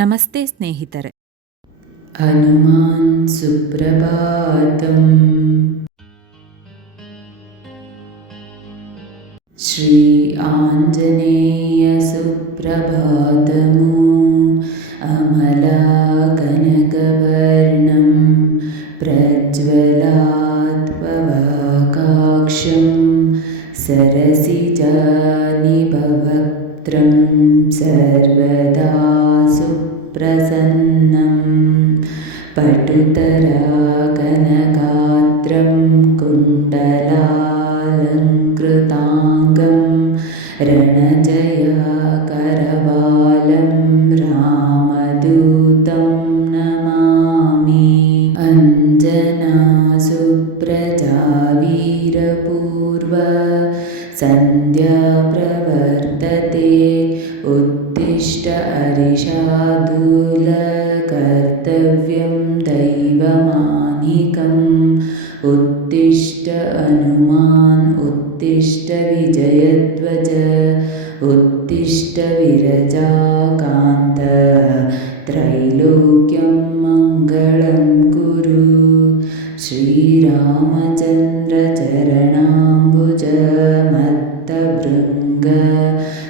ನಮಸ್ತೆ ಸ್ನೇಹಿತರೆ. ಹನುಮಾನ್ ಸುಪ್ರಭಾತಂ. ಶ್ರೀ ಆಂಜನೇಯ ಸುಪ್ರಭಾತಮು. ಅಮಲಾಕನಕವರ್ಣಂ ಪ್ರಜ್ವಲಾತ್ಪವಾಕಾಕ್ಷಂ ಸರಸಿಜಾನಿಭವಕ್ತ್ರಂ ಸರ್ವದಾ ಸುಪ್ರಸನ್ನಂ. ಪಟುತರಾಗನಗಾತ್ರಂ ಕುಂಡಲಾಲಂಕೃತಾಂಗಂ ರಣಜಯಕರವಾಲಂ ರಾಮದೂತಂ ನಮಾಮಿ. ಅಂಜನಾ ಸುಪ್ರಜಾ ವೀರಪೂರ್ವ ಸಂಧ್ಯಾ ಪ್ರವರ್ತತೆ. ಉತ್ತಿಷ್ಠ ಅರಿಷಾದೂಲ ಕರ್ತವ್ಯಂ ದೈವಮಾನಿಕಂ. ಉತ್ತಿಷ್ಠ ಹನುಮಾನ್ ಉತ್ತಿಷ್ಠ ವಿಜಯಧ್ವಜ. ಉತ್ತಿಷ್ಠ ವಿರಜಾಕಾಂತ ತ್ರೈಲೋಕ್ಯಂ ಮಂಗಳಂ ಕುರು. ಶ್ರೀರಾಮಚಂದ್ರ ಚರಣಾಂಬುಜ ಮತ್ತಭೃಂಗ.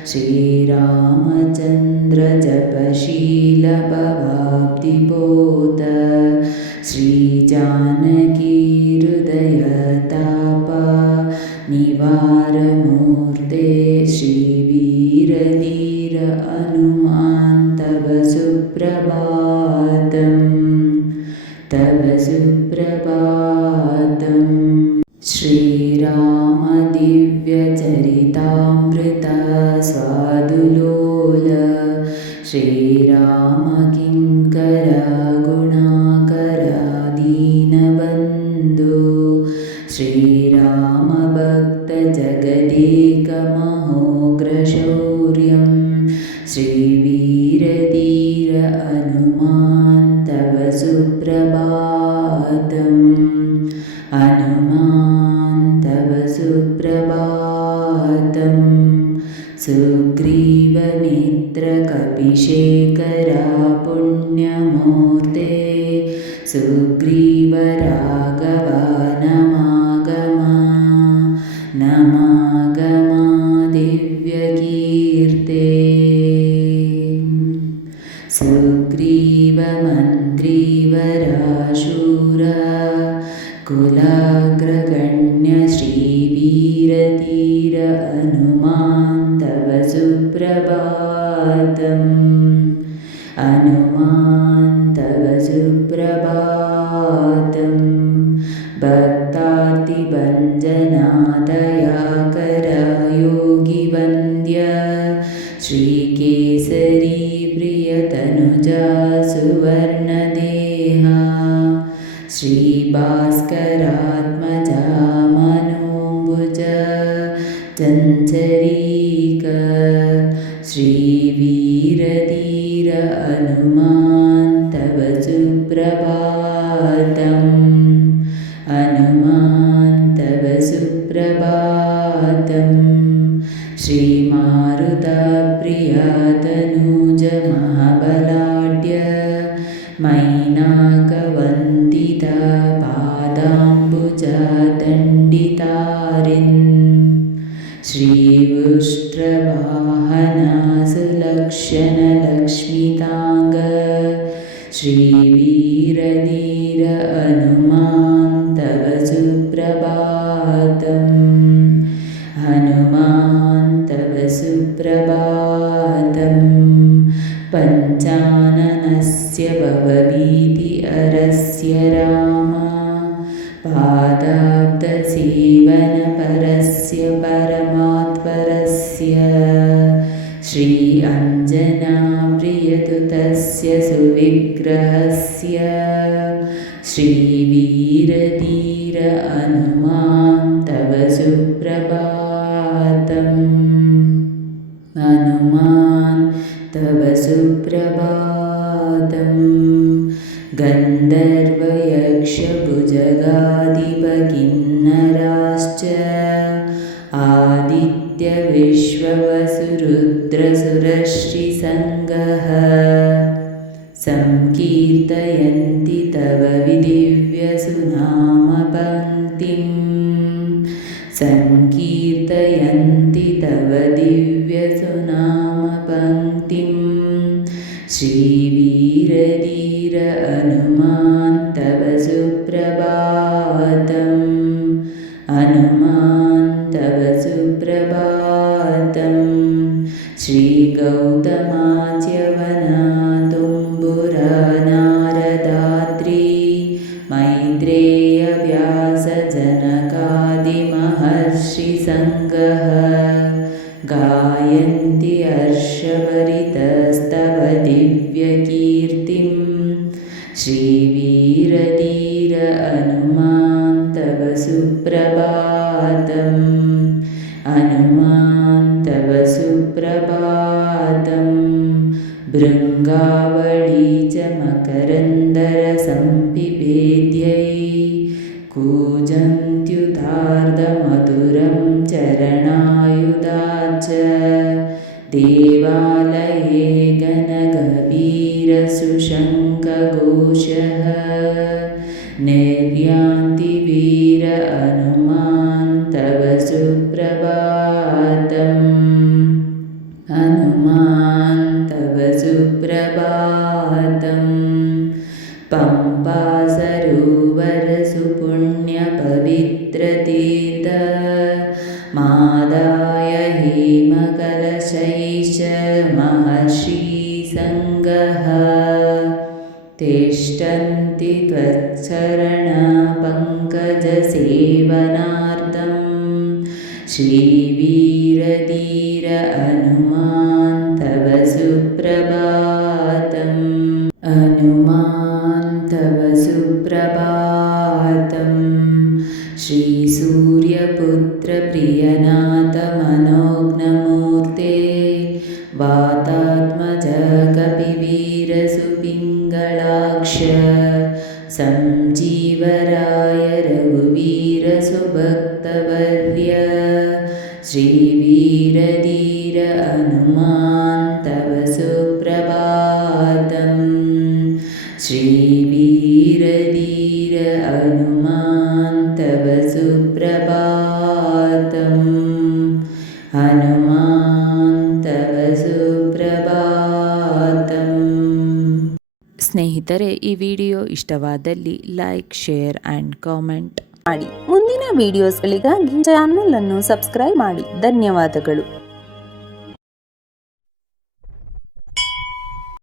ಶ್ರೀರಾಮಚಂದ್ರ ಜಪಶೀಲ ಭವಾಬ್ಧಿಪೋತ. ಶ್ರೀಜಾನಕಿ ಹೃದಯ ತಾಪ ನಿವಾರಮೂರ್ತೆ. ಶ್ರೀವೀರಧೀರ ಹನುಮಾನ್ ತವ ಸುಪ್ರಭಾತಂ. ತವ ಸುಪ್ರಭಾತಂ. ಶ್ರೀರಾಮ ದಿವ್ಯ ಚರಿತಾಮೃತ ಸ್ವಾದುಲೋಲ. ಶ್ರೀರಾಮ ಕಿಂಕರ ಗುಣಾಕರ ದೀನಬಂಧು. ಶ್ರೀರಾಮ ಭಕ್ತ ಜಗದೇಕ ಮಹೋಗ್ರ ಶೌರ್ಯಂ. ಶ್ರೀವೀರಧೀರ ಹನುಮಾನ್ ತವ ಸುಪ್ರಭಾತಂ. ಹನುಮಾನ್ ತವ ಸುಪ್ರಭಾತಂ. ಸುಗ್ರೀವಮಿತ್ರ ಕಪಿಶೇಖರ ಪುಣ್ಯಮೂರ್ತೆ. ಸುಗ್ರೀವ ರಾಘವ ನಮಾಗಮ. ನಮಾಗಮ ದಿವ್ಯಕೀರ್ತೆ. ಸುಗ್ರೀವ ಮಂತ್ರೀವರ ಶೂರ ಕುಲಾಗ್ರಗಣ್ಯ. ಶ್ರೀವೀರಧೀರ ಹನುಮಾನ್ ತವ ಸುಪ್ರಭಾತಂ. ಹನುಮಾನ್ ತವ ಸುಪ್ರಭಾತಂ. ಭಕ್ತಾರ್ತಿಭಂಜನ ದಯಾಕರ ಯೋಗಿವಂದ್ಯ. ಶ್ರೀಕೇಸರಿ ಪ್ರಿಯತನುಜ ಸುವರ್ಣದೇಹ. ಶ್ರೀಭಾಸ್ಕರಾತ್ಮಜ ಮನೋಂಬುಜ ಚಂಚರೀಕ. ಶ್ರೀವೀರಧೀರ ಹನುಮಾನ್ ತವ ಸುಪ್ರಭಾತಂ. ಹನುಮಾನ್ ತವ ಸುಪ್ರಭಾತಂ. ಶ್ರೀಮಾರುತ ಪ್ರಿಯ ತನೂಜ ಮಹಾಬಲಾಢ್ಯ. ಮೈನಾಕ ವಂದಿತ ಪಾದಾಂಬುಜ ದಂಡಿತಾರಿನ್. ಶ್ರೀವೃಷ್ಟ್ರವಾಹನ ಸುಲಕ್ಷಣ ಲಕ್ಷ್ಮಿತಾಂಗ. ಶ್ರೀವೀರಧೀರ ಹನುಮಾನ್ ತವ ಸುಪ್ರಭಾತಂ. ಹನುಮಾನ್ ತವ ಸುಪ್ರಭಾತಂ. ಪಂಚಾನನಸ್ಯ ಭವಭೀತಿ ಅರಸ್ಯ ರಾಮ. ಪಾದಾಬ್ಧ ಸೇವನ ಪರಸ್ಯ ಪರಮಾತ್ಪರಸ್ಯ. ಶ್ರೀ ಅಂಜನಾ ಪ್ರಿಯತುತಸ್ಯ ಸುವಿಗ್ರಹಸ್ಯ. ಶ್ರೀವೀರಧೀರ ಹನುಮಾನ್ ತವ ಸುಪ್ರಭಾತಂ. ಹನುಮಾನ್ ತವ ಸುಪ್ರಭಾತಂ. ಗಂಧರ್ವಯಕ್ಷಭುಜಗಾಧಿಪಕಿನ್ನರಾಶ್ಚ. ಆದಿತ್ಯ ವಿಶ್ವವಸುರುದ್ರಸುರಶ್ರೀಸಂಗಃ. संकीर्तयन्ति तव दिव्यसुनामपङ्क्तिम् संकीर्तयन्ति तव दिव्यसुनामपङ्क्तिम् श्रीवीरधीर हनुमान् तव सुप्रभातम् हनुमान् तव सुप्रभातम् श्रीगौतमाच्यवनातुम्बुरनारदाद्रि मैत्रेयव्यासजनकादिमहर्षिसङ्गः गायन्ति हर्षभरितस्तव दिव्यकीर्तिम् श्रीवीरधीर हनुमान् तव सुप्रभातम् हनुमान् तव सुप्रभातम् भृङ्गावळी च मकरन्दरसंपिबेद्यै कूजन्त्युदार्धमधुरं चरणायुधा च देवालये गणगभीरसुशङ्खघोषः निर्यान्ति वीर हनुमान् तव सुप्रभातम् हनुमान् तव सुप्रभातम् पम्पा सरोवरसुपुण्यपवित्रतीर्थ मादाय हेमकलशैश्च महर्षिसङ्गः तिष्ठन्ति त्वच्चरणपङ्कजसेवनार्थं श्रीवीरधीर हनुमान् तव सुप्रभातम् हनुमान् तव सुप्रभातम् श्रीसूर्यपुत्रप्रियनाथ मनोज्ञमूर्ते वातात्मज कपिवीरसुपिङ्गलाक्ष संजीवराय रघुवीर सुभक्तवर्य श्रीवीरधीर हनुमान् तव सुप्रभातम् श्रीवीरधीर हनुमान् तव सुप्रभातम् हनुमान् तव सुप्रभातम् ಸ್ನೇಹಿತರೆ, ಈ ವಿಡಿಯೋ ಇಷ್ಟವಾದಲ್ಲಿ ಲೈಕ್, ಶೇರ್ ಆ್ಯಂಡ್ ಕಾಮೆಂಟ್ ಮಾಡಿ. ಮುಂದಿನ ವಿಡಿಯೋಸ್ಗಳಿಗಾಗಿ ಚಾನಲ್ ಅನ್ನು ಸಬ್ಸ್ಕ್ರೈಬ್ ಮಾಡಿ. ಧನ್ಯವಾದಗಳು.